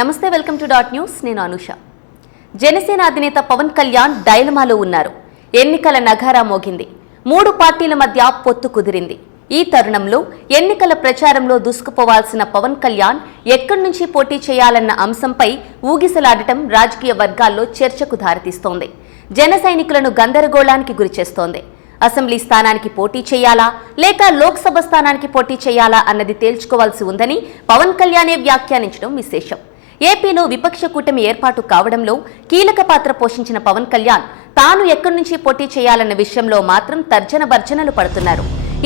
నమస్తే, welcome to dot news. నేను అనుష. జనసేన అధినేత పవన్ కళ్యాణ్ డైలమాలో ఉన్నారు. ఎన్నికల నగారా మోగింది. 3 పార్టీల మధ్య పొత్తు కుదిరింది. ఈ తరుణంలో ఎన్నికల ప్రచారంలో దూసుకుపోవాల్సిన పవన్ కళ్యాణ్ ఎక్కడి నుంచి పోటీ చేయాలన్న అంశంపై ఊగిసలాడటం రాజకీయ వర్గాల్లో చర్చకు దారితీస్తోంది. జన సైనికులను గందరగోళానికి గురిచేస్తోంది. అసెంబ్లీ స్థానానికి పోటీ చేయాలా లేక లోక్సభ స్థానానికి పోటీ చేయాలా అన్నది తేల్చుకోవాల్సి ఉందని పవన్ కళ్యాణే వ్యాఖ్యానించడం విశేషం. ఏపీలో విపక్ష కూటమి ఏర్పాటు కావడంలో కీలక పాత్ర పోషించిన పవన్ కళ్యాణ్ తాను ఎక్కడి నుంచి పోటీ చేయాలన్న విషయంలో మాత్రం తర్జన భర్జనలు పడుతున్నారు.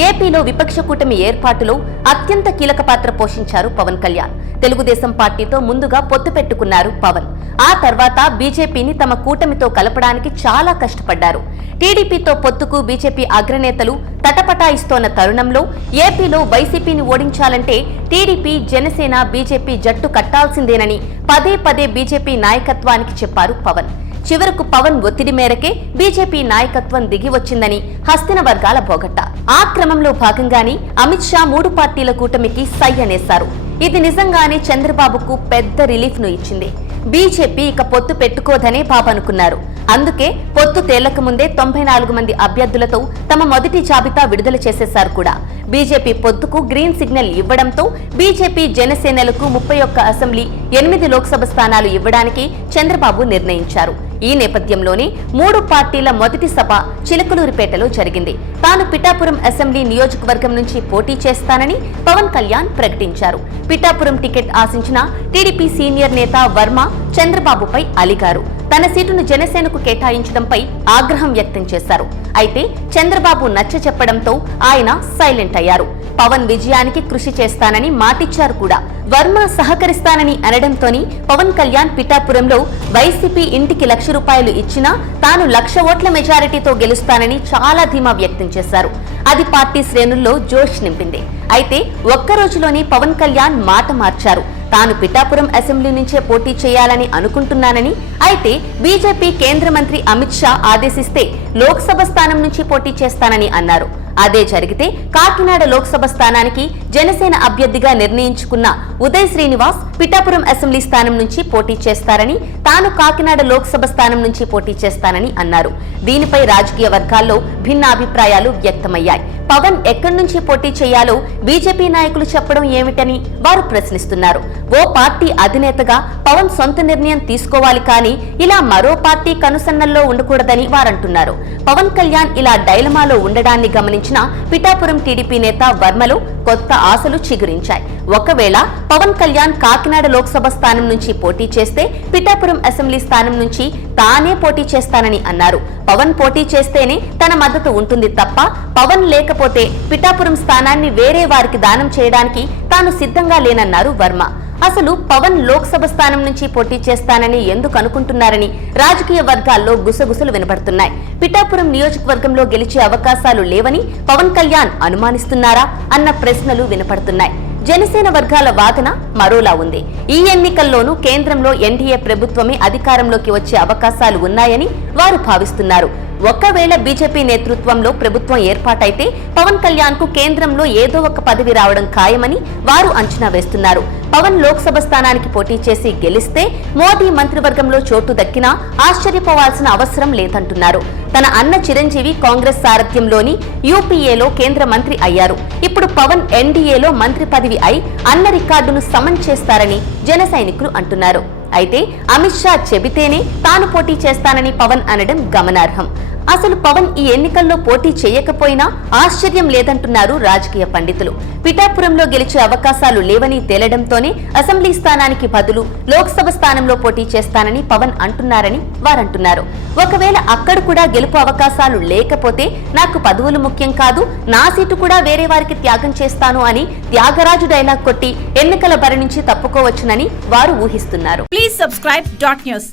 ఏపీలో విపక్ష కూటమి ఏర్పాటులో అత్యంత కీలక పాత్ర పోషించారు పవన్ కళ్యాణ్. తెలుగుదేశం పార్టీతో ముందుగా పొత్తు పెట్టుకున్నారు పవన్. ఆ తర్వాత బీజేపీని తమ కూటమితో కలపడానికి చాలా కష్టపడ్డారు. టీడీపీతో పొత్తుకు బీజేపీ అగ్రనేతలు తటపటాయిస్తోన్న తరుణంలో ఏపీలో వైసీపీని ఓడించాలంటే టీడీపీ, జనసేన, బీజేపీ జట్టు కట్టాల్సిందేనని పదే పదే బీజేపీ నాయకత్వానికి చెప్పారు పవన్. చివరకు పవన్ ఒత్తిడి మేరకే బీజేపీ నాయకత్వం దిగి వచ్చిందని హస్తిన వర్గాల బోగట్ట. ఆ క్రమంలో భాగంగానే అమిత్ షా 3 పార్టీల కూటమికి సై అనేశారు. ఇది నిజంగానే చంద్రబాబుకు పెద్ద రిలీఫ్ ను ఇచ్చింది. బీజేపీ ఇక పొత్తు పెట్టుకోదనే బాబు అనుకున్నారు. అందుకే పొత్తు తేలక ముందే 94 మంది అభ్యర్థులతో తమ మొదటి జాబితా విడుదల చేసేశారు కూడా. బీజేపీ పొత్తుకు గ్రీన్ సిగ్నల్ ఇవ్వడంతో బీజేపీ, జనసేనలకు 31 అసెంబ్లీ, 8 లోక్సభ స్థానాలు ఇవ్వడానికి చంద్రబాబు నిర్ణయించారు. ఈ నేపథ్యంలోనే 3 పార్టీల మొదటి సభ చిలకలూరిపేటలో జరిగింది. తాను పిఠాపురం అసెంబ్లీ నియోజకవర్గం నుంచి పోటీ చేస్తానని పవన్ కళ్యాణ్ ప్రకటించారు. పిఠాపురం టికెట్ ఆశించిన టీడీపీ సీనియర్ నేత వర్మ చంద్రబాబుపై అలిగారు. తన సీటును జనసేనకు కేటాయించడంపై ఆగ్రహం వ్యక్తం చేశారు. అయితే చంద్రబాబు నచ్చ చెప్పడంతో ఆయన సైలెంట్ అయ్యారు. పవన్ విజయానికి కృషి చేస్తానని మాటిచ్చారు కూడా. వర్మ సహకరిస్తానని అనడంతోని పవన్ కళ్యాణ్ పిఠాపురంలో వైసీపీ ఇంటికి ₹1,00,000 ఇచ్చినా తాను 1,00,000 ఓట్ల మెజారిటీతో గెలుస్తానని చాలా ధీమా వ్యక్తం చేశారు. అది పార్టీ శ్రేణుల్లో జోష్ నింపింది. అయితే ఒక్క రోజులోనే పవన్ కళ్యాణ్ మాట మార్చారు. తాను పిఠాపురం అసెంబ్లీ నుంచే పోటీ చేయాలని అనుకుంటున్నానని, అయితే బీజేపీ కేంద్ర మంత్రి అమిత్ షా ఆదేశిస్తే లోక్సభ స్థానం నుంచి పోటీ చేస్తానని అన్నారు. అదే జరిగితే కాకినాడ లోక్సభ స్థానానికి జనసేన అభ్యర్థిగా నిర్ణయించుకున్న ఉదయ్ శ్రీనివాస్ పిఠాపురం అసెంబ్లీ స్థానం నుంచి పోటీ చేస్తారని, తాను కాకినాడ లోక్సభ స్థానం నుంచి పోటీ చేస్తానని అన్నారు. దీనిపై రాజకీయ వర్గాల్లో భిన్న అభిప్రాయాలు వ్యక్తమయ్యాయి. పవన్ ఎక్కడి నుంచి పోటీ చేయాలో బీజేపీ నాయకులు చెప్పడం ఏమిటని వారు ప్రశ్నిస్తున్నారు. ఓ పార్టీ అధినేతగా పవన్ సొంత నిర్ణయం తీసుకోవాలి, కానీ ఇలా మరో పార్టీ కనుసన్నల్లో ఉండకూడదని వారంటున్నారు. పవన్ కళ్యాణ్ ఇలా డైలమాలో ఉండడాన్ని గమనించిన పిఠాపురం టీడీపీ నేత వర్మలో కొత్త ఆశలు చిగురించాయి. ఒకవేళ పవన్ కళ్యాణ్ కాకినాడ లోక్సభ స్థానం నుంచి పోటీ చేస్తే పిఠాపురం అసెంబ్లీ స్థానం నుంచి తానే పోటీ చేస్తానని అన్నారు. పవన్ పోటీ చేస్తేనే తన మద్దతు ఉంటుంది తప్ప పవన్ లేకపోతే పిఠాపురం స్థానాన్ని వేరే వారికి దానం చేయడానికి తాను సిద్ధంగా లేనన్నారు వర్మ. అసలు పవన్ లోక్సభ స్థానం నుంచి పోటీ చేస్తానని ఎందుకు అనుకుంటున్నారని రాజకీయ వర్గాల్లో గుసగుసలు వినపడుతున్నాయి. పిఠాపురం నియోజకవర్గంలో గెలిచే అవకాశాలు లేవని పవన్ కళ్యాణ్ అనుమానిస్తున్నారా అన్న ప్రశ్నలు వినపడుతున్నాయి. జనసేన వర్గాల వాదన మరోలా ఉంది. ఈ ఎన్నికల్లోనూ కేంద్రంలో ఎన్డీఏ ప్రభుత్వమే అధికారంలోకి వచ్చే అవకాశాలు ఉన్నాయని వారు భావిస్తున్నారు. ఒకవేళ బీజేపీ నేతృత్వంలో ప్రభుత్వం ఏర్పాటైతే పవన్ కళ్యాణ్ కు కేంద్రంలో ఏదో ఒక పదవి రావడం ఖాయమని వారు అంచనా వేస్తున్నారు. పవన్ లోక్సభ స్థానానికి పోటీ చేసి గెలిస్తే మోదీ మంత్రివర్గంలో చోటు దక్కినా ఆశ్చర్యపోవాల్సిన అవసరం లేదంటున్నారు. తన అన్న చిరంజీవి కాంగ్రెస్ సారథ్యంలోని యూపీఏలో కేంద్ర మంత్రి అయ్యారు. ఇప్పుడు పవన్ ఎన్డీఏలో మంత్రి పదవి అయి అన్న రికార్డును సమన్ చేస్తారని జన సైనికులు అంటున్నారు. అయితే అమిత్ షా చెబితేనే తాను పోటీ చేస్తానని పవన్ అనడం గమనార్హం. అసలు పవన్ ఈ ఎన్నికల్లో పోటీ చేయకపోయినా ఆశ్చర్యం లేదంటున్నారు రాజకీయ పండితులు. పిఠాపురంలో గెలిచే అవకాశాలు లేవని తేలడంతోనే అసెంబ్లీ స్థానానికి బదులు లోక్సభ స్థానంలో పోటీ చేస్తానని పవన్ అంటున్నారని వారంటున్నారు. ఒకవేళ అక్కడ కూడా గెలుపు అవకాశాలు లేకపోతే నాకు పదవులు ముఖ్యం కాదు, నా సీటు కూడా వేరే వారికి త్యాగం చేస్తాను అని త్యాగరాజు డైలాగ్ కొట్టి ఎన్నికల బరి నుంచి తప్పుకోవచ్చునని వారు ఊహిస్తున్నారు. Please subscribe dot news.